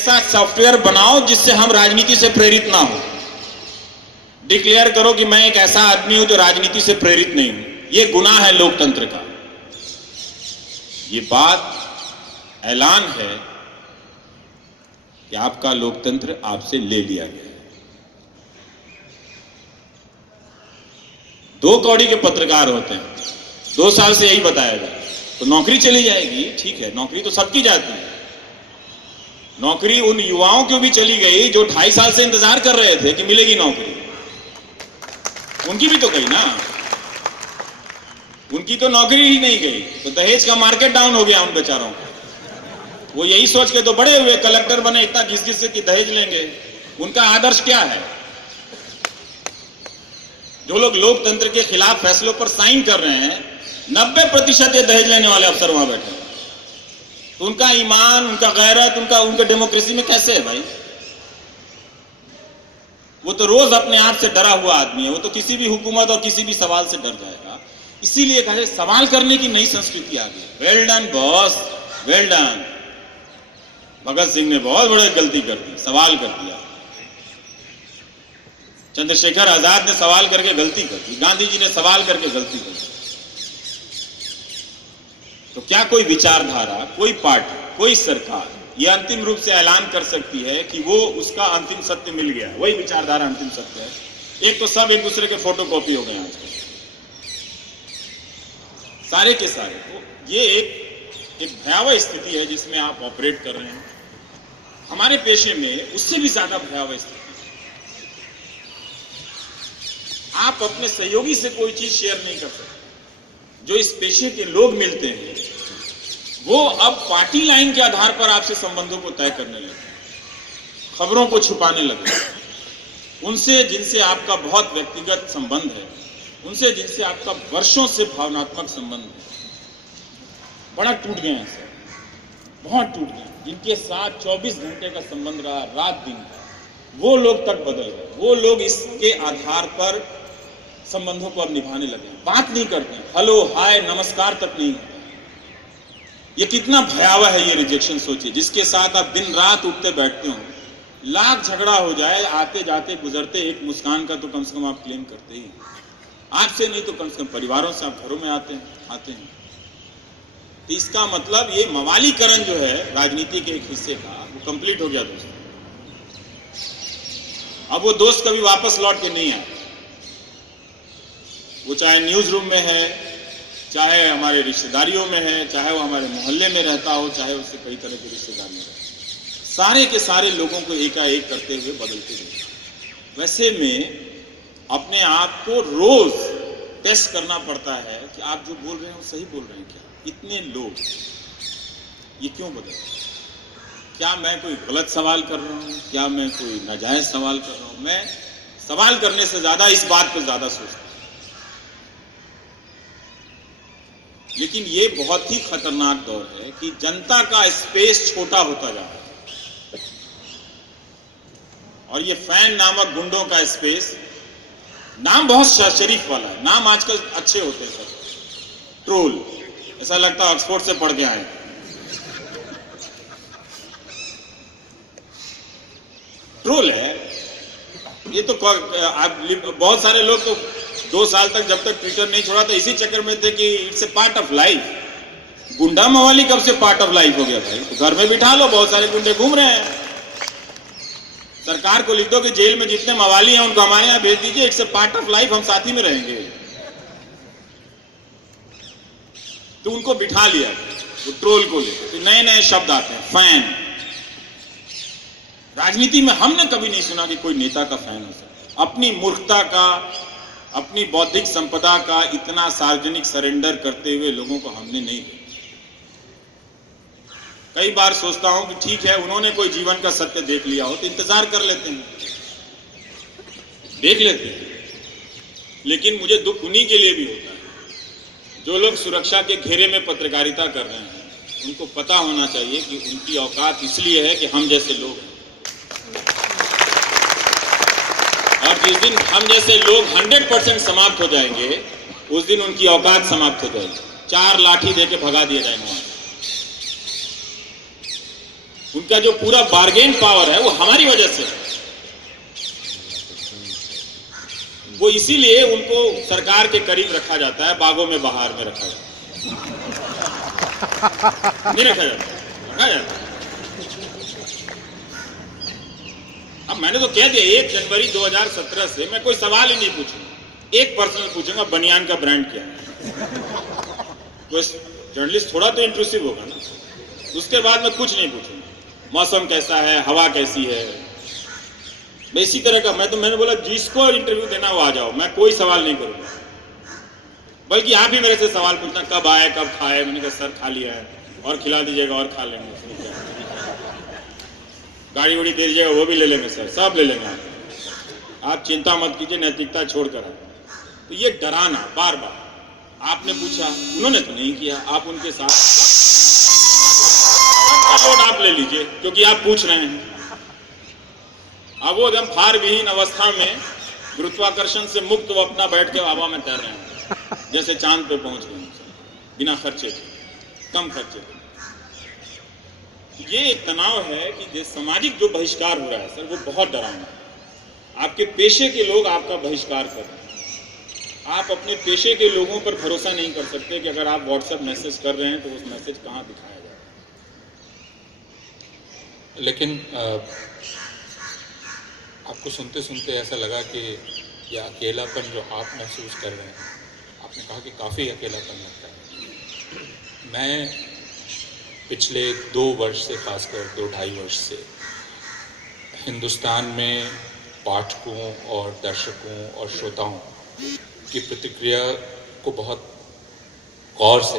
ऐसा सॉफ्टवेयर बनाओ जिससे हम राजनीति से प्रेरित ना हो। डिक्लेयर करो कि मैं एक ऐसा आदमी हूं जो राजनीति से प्रेरित नहीं हूं। यह गुनाह है लोकतंत्र का। यह बात ऐलान है कि आपका लोकतंत्र आपसे ले लिया गया है। 2 कौड़ी के पत्रकार होते हैं, 2 साल से यही बताया जाए तो नौकरी चली जाएगी। ठीक है, नौकरी तो सबकी जाती है। नौकरी उन युवाओं की भी चली गई जो 2.5 साल से इंतजार कर रहे थे कि मिलेगी नौकरी। उनकी भी तो गई ना, उनकी तो नौकरी ही नहीं गई। तो दहेज का मार्केट डाउन हो गया उन बेचारों का। वो यही सोच के तो बड़े हुए, कलेक्टर बने, इतना घिस घिस के दहेज लेंगे। उनका आदर्श क्या है? जो लोग लोकतंत्र के खिलाफ फैसलों पर साइन कर रहे हैं, 90% ये दहेज लेने वाले अफसर वहां बैठे हैं। तो उनका ईमान, उनका गैरत, उनका डेमोक्रेसी में कैसे है भाई? वो तो रोज अपने आप से डरा हुआ आदमी है। वो तो किसी भी हुकूमत और किसी भी सवाल से डर जाएगा। इसीलिए कहे सवाल करने की नई संस्कृति आ गई। Well done boss, well done. Bhagat Singh ने बहुत बड़ी गलती कर दी, सवाल कर दिया। चंद्रशेखर आजाद ने सवाल करके गलती कर दी। गांधी जी ने सवाल करके गलती कर दी। तो क्या कोई विचारधारा, कोई पार्टी, कोई सरकार यह अंतिम रूप से ऐलान कर सकती है कि वो उसका अंतिम सत्य मिल गया? वही विचारधारा अंतिम सत्य है। एक तो सब एक दूसरे के फोटोकॉपी हो गए आजकल, सारे के सारे। तो ये एक भयावह स्थिति है जिसमें आप ऑपरेट कर रहे हैं। हमारे पेशे में उससे भी ज्यादा भयावह स्थिति। आप अपने सहयोगी से कोई चीज शेयर नहीं कर सकते। जो इस पेशे के लोग मिलते हैं वो अब पार्टी लाइन के आधार पर आपसे संबंधों को तय करने लगे, खबरों को छुपाने लगे। उनसे जिनसे आपका बहुत व्यक्तिगत संबंध है, उनसे जिनसे आपका वर्षों से भावनात्मक संबंध है, बड़ा टूट गए हैं सर, बहुत टूट गए। जिनके साथ 24 घंटे का संबंध रहा, रात दिन का, वो लोग तक बदल गए। वो लोग इसके आधार पर संबंधों को अब निभाने लगे। बात नहीं करते, हेलो हाय नमस्कार तक नहीं होता। ये कितना भयावह है ये रिजेक्शन। सोचिए, जिसके साथ आप दिन रात उठते बैठते हो, लाख झगड़ा हो जाए, आते जाते गुजरते एक मुस्कान का तो कम से कम आप क्लेम करते ही। आपसे नहीं तो कम से कम परिवारों से आप घरों में आते हैं। तो इसका मतलब ये मवालीकरण जो है राजनीति के एक हिस्से का, वो कंप्लीट हो गया दोस्तों। अब वो दोस्त कभी वापस लौट के नहीं आए। वो चाहे न्यूज रूम में है, चाहे हमारे रिश्तेदारियों में है, चाहे वो हमारे मोहल्ले में रहता हो, चाहे उससे कई तरह के रिश्तेदार में रहता, सारे के सारे लोगों को एकाएक करते हुए बदलते हुए। वैसे में अपने आप को रोज टेस्ट करना पड़ता है कि आप जो बोल रहे हैं वो सही बोल रहे हैं क्या? इतने लोग ये क्यों बदल? क्या मैं कोई गलत सवाल कर रहा हूँ? क्या मैं कोई नाजायज सवाल कर रहा हूँ? मैं सवाल करने से ज्यादा इस बात पर ज्यादा सोचता हूँ। लेकिन ये बहुत ही खतरनाक दौर है कि जनता का स्पेस छोटा होता जा रहा है और ये फैन नामक गुंडों का स्पेस, नाम बहुत शरीफ वाला है, नाम आजकल अच्छे होते हैं सर। ट्रोल, ऐसा लगता है ऑक्सफोर्ड से पढ़ के आए। ट्रोल है ये तो। बहुत सारे लोग तो 2 साल तक जब तक ट्विटर नहीं छोड़ा तो इसी चक्कर में थे कि it's a part of life. गुंडा मवाली कब से पार्ट ऑफ लाइफ हो गया भाई? तो घर में बिठा लो, बहुत सारे गुंडे घूम रहे हैं। सरकार को लिख दो कि जेल में जितने मवाली हैं उनको हमारे यहां भेज दीजिए, it's a part of life, हम साथ ही में रहेंगे। तो उनको बिठा लिया, वो ट्रोल को लेकर तो नए नए शब्द आते हैं, फैन। राजनीति में हमने कभी नहीं सुना कि कोई नेता का फैन हो सकता। अपनी मूर्खता का, अपनी बौद्धिक संपदा का इतना सार्वजनिक सरेंडर करते हुए लोगों को हमने नहीं देखा। कई बार सोचता हूं कि ठीक है, उन्होंने कोई जीवन का सत्य देख लिया हो तो इंतजार कर लेते हैं, देख लेते हैं। लेकिन मुझे दुख उन्हीं के लिए भी होता है जो लोग सुरक्षा के घेरे में पत्रकारिता कर रहे हैं। उनको पता होना चाहिए कि उनकी औकात इसलिए है कि हम जैसे लोग हैं, और जिस दिन हम जैसे लोग 100% समाप्त हो जाएंगे, उस दिन उनकी औकात समाप्त हो जाएगी। 4 लाठी देके भगा दिए जाएंगे। उनका जो पूरा बार्गेन पावर है वो हमारी वजह से है। वो इसीलिए उनको सरकार के करीब रखा जाता है, बागों में बहार में रखा जाता है, नहीं रखा जाता, रखा जाता है। अब मैंने तो कह दिया 1 जनवरी 2017 से मैं कोई सवाल ही नहीं पूछूंगा, एक पर्सनल पूछूंगा बनियान का ब्रांड क्या है। कोई जर्नलिस्ट थोड़ा तो इंट्रूसिव होगा ना, उसके बाद मैं कुछ नहीं पूछूंगा, मौसम कैसा है, हवा कैसी है, इसी तरह का। मैंने बोला जिसको इंटरव्यू देना वो आ जाओ, मैं कोई सवाल नहीं करूंगा, बल्कि आप ही मेरे से सवाल पूछना कब आए कब खाए। मैंने कहा सर खा लिया है, और खिला दीजिएगा और खा लेंगे, गाड़ी उड़ी दे दीजिएगा वो भी ले लेंगे सर, सब ले लेंगे आप चिंता मत कीजिए, नैतिकता छोड़कर। तो ये डराना बार बार, आपने पूछा उन्होंने तो नहीं किया, आप उनके साथ लोड आप ले लीजिए क्योंकि आप पूछ रहे हैं। अब वो एकदम भार विहीन अवस्था में गुरुत्वाकर्षण से मुक्त वो अपना बैठ के हवा में तैर रहे हैं, जैसे चांद पे पहुंच गए बिना खर्चे के, कम खर्चे के। ये एक तनाव है कि जो सामाजिक जो बहिष्कार हो रहा है सर, वो बहुत डरावना है। आपके पेशे के लोग आपका बहिष्कार कर रहे हैं, आप अपने पेशे के लोगों पर भरोसा नहीं कर सकते कि अगर आप व्हाट्सएप मैसेज कर रहे हैं तो उस मैसेज कहाँ दिखाया जाए। लेकिन आपको सुनते सुनते ऐसा लगा कि यह अकेलापन जो आप महसूस कर रहे हैं, आपने कहा कि काफ़ी अकेलापन लगता है। मैं पिछले 2 वर्ष से, खासकर 2-2.5 वर्ष से हिंदुस्तान में पाठकों और दर्शकों और श्रोताओं की प्रतिक्रिया को बहुत गौर से